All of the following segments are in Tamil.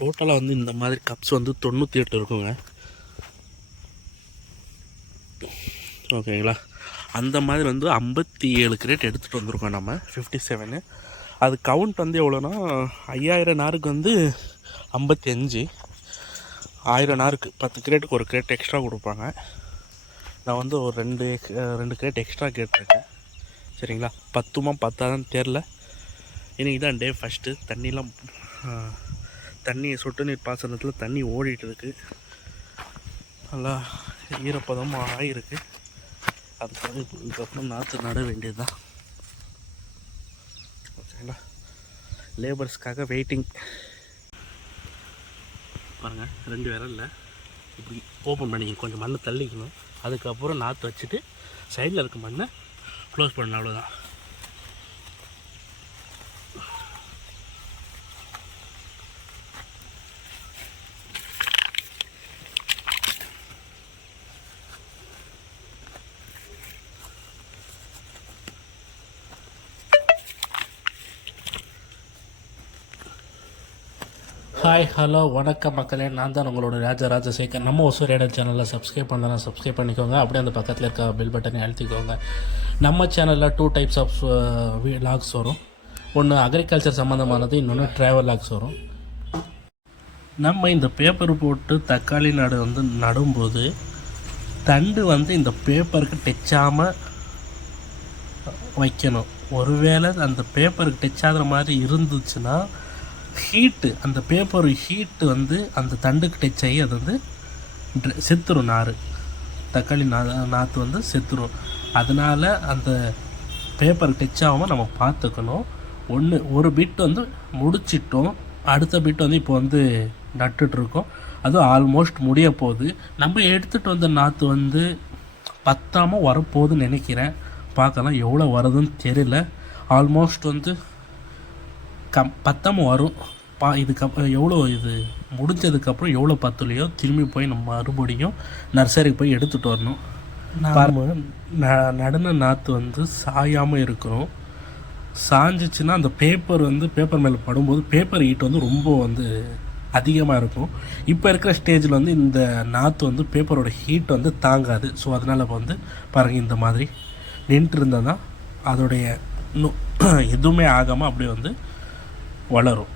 டோட்டலாக வந்து இந்த மாதிரி கப்ஸ் வந்து 98 இருக்குங்க. ஓகேங்களா? அந்த மாதிரி வந்து 57 கிரேட் எடுத்துகிட்டு வந்திருக்கோம் நம்ம 57. அது கவுண்ட் வந்து எவ்வளோனா 5000 நாருக்கு வந்து 55, 1000 நாருக்கு 10 கிரேட்டுக்கு ஒரு கிரேட் எக்ஸ்ட்ரா கொடுப்பாங்க. நான் வந்து ஒரு ரெண்டு கிரேட் எக்ஸ்ட்ரா கேட்டிருக்கேன். சரிங்களா? 10மா 10ஆன்னு தெரில. இன்றைக்கி தான் டே ஃபஸ்ட்டு. தண்ணி சொட்டு நீர் பாசனத்தில் தண்ணி ஓடிட்டு இருக்கு. நல்லா ஈரப்பதமும் ஆகிருக்கு. அதுக்காக இதுக்கப்புறம் நாற்று நட வேண்டியது தான். ஓகேங்களா? லேபர்ஸ்க்காக வெயிட்டிங். பாருங்கள், 2 விரலில் இப்படி ஓப்பன் பண்ணிக்கணும், கொஞ்சம் மண்ணை தள்ளிக்கணும். அதுக்கப்புறம் நாற்று வச்சுட்டு சைடில் இருக்க மண்ணை க்ளோஸ் பண்ணணும். அவ்வளோதான். ஹாய், ஹலோ, வணக்கம் மக்களே. நான் தான் உங்களோட ராஜசேகர். நம்ம ஒசூரியடல் சேனலில் சப்ஸ்கிரைப் பண்ணலாம், சப்ஸ்கிரைப் பண்ணிக்கோங்க. அப்படியே அந்த பக்கத்தில் இருக்க பெல் பட்டனை அழுத்திக்கோங்க. நம்ம சேனலில் 2 டைப்ஸ் ஆஃப் லாக்ஸ் வரும். ஒன்று அக்ரிகல்ச்சர் சம்மந்தமானது, இன்னொன்று ட்ராவல் லாக்ஸ் வரும். நம்ம இந்த பேப்பர் போட்டு தக்காளி நாடு வந்து நடும்போது தண்டு வந்து இந்த பேப்பருக்கு டச்சாமல் வைக்கணும். ஒருவேளை அந்த பேப்பருக்கு டச் ஆகிற மாதிரி இருந்துச்சுன்னா ஹீட்டு, அந்த பேப்பர் ஹீட்டு வந்து அந்த தண்டுக்கு டச் ஆகி அது வந்து செத்துரும். தக்காளி நாற்று வந்து செத்துரும். அதனால் அந்த பேப்பருக்கு டச் ஆகாமல் நம்ம பார்த்துக்கணும். ஒரு பிட் வந்து முடிச்சிட்டோம், அடுத்த பிட் வந்து இப்போ வந்து நட்டுட்ருக்கோம். அதுவும் ஆல்மோஸ்ட் முடிய போகுது. நம்ம எடுத்துகிட்டு வந்த நாற்று வந்து பத்தாமல் வரப்போகுதுன்னு நினைக்கிறேன். பார்க்கலாம் எவ்வளோ வருதுன்னு தெரியல. ஆல்மோஸ்ட் வந்து பத்தாமல் வரும். இதுக்கப்புறம் எவ்வளோ இது முடிஞ்சதுக்கப்புறம் எவ்வளோ பத்துலையோ திரும்பி போய் நம்ம மறுபடியும் நர்சரிக்கு போய் எடுத்துகிட்டு வரணும். நடுன நாற்று வந்து சாயாமல் இருக்கணும். சாஞ்சிச்சுன்னா அந்த பேப்பர் மேலே படும்போது பேப்பர் ஹீட் வந்து ரொம்ப வந்து அதிகமாக இருக்கும். இப்போ இருக்கிற ஸ்டேஜில் வந்து இந்த நாற்று வந்து பேப்பரோட ஹீட் வந்து தாங்காது. ஸோ அதனால் வந்து பாருங்கள், இந்த மாதிரி நின்றுட்டு இருந்தால் தான் அதோடைய எதுவுமே ஆகாமல் அப்படியே வந்து வளரும்.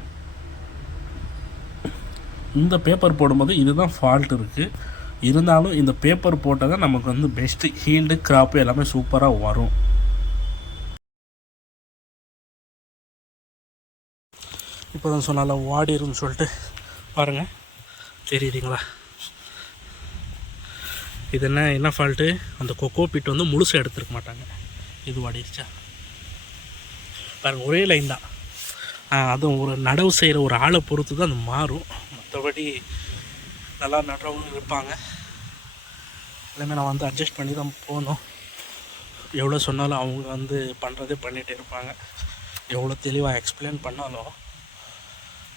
இந்த பேப்பர் போடும்போது இதுதான் ஃபால்ட் இருக்குது. இருந்தாலும் இந்த பேப்பர் போட்டால் தான் நமக்கு வந்து பெஸ்ட்டு ஹீல்டு, கிராப்பு எல்லாமே சூப்பராக வரும். இப்போ தான் சொன்னால வாடிருன்னு சொல்லிட்டு பாருங்கள், தெரியுதுங்களா? இது என்ன ஃபால்ட்டு? அந்த கொக்கோ பீட் வந்து முழுசாக எடுத்துருக்க மாட்டாங்க. இது வாடிருச்சா பாருங்கள், ஒரே லைன் தான். அதுவும் ஒரு நடவு செய்கிற ஒரு ஆளை பொறுத்து தான் அது மாறும். மற்றபடி நல்லா நடுறவங்க இருப்பாங்க. எல்லாமே நான் வந்து அட்ஜஸ்ட் பண்ணி தான் போகணும். எவ்வளோ சொன்னாலும் அவங்க வந்து பண்ணுறதே பண்ணிகிட்டு இருப்பாங்க. எவ்வளோ தெளிவாக எக்ஸ்பிளைன் பண்ணாலும்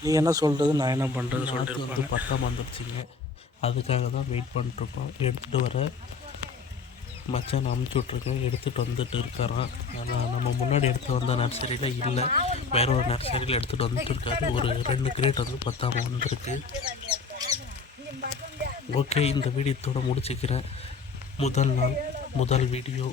நீ என்ன சொல்கிறது, நான் என்ன பண்ணுறது சொல்லிட்டு வந்து 10ஆம் வந்துடுச்சிங்க. அதுக்காக தான் வெயிட் பண்ணிட்டுருக்கோம். எடுத்துகிட்டு வர மச்சான் அமுச்சு விட்ருக்கேன், எடுத்துகிட்டு வந்துட்டு இருக்காரான். ஆனால் நம்ம முன்னாடி எடுத்துகிட்டு வந்த நர்சரியில் இல்லை, வேறு ஒரு நர்சரியில் எடுத்துகிட்டு வந்துட்டு இருக்காரு. ஒரு 2 கிரேட் வந்து 10ஆம் வந்திருக்கு. ஓகே, இந்த வீடியோத்தோடு முடிச்சுக்கிறேன். முதல் நாள் முதல் வீடியோ.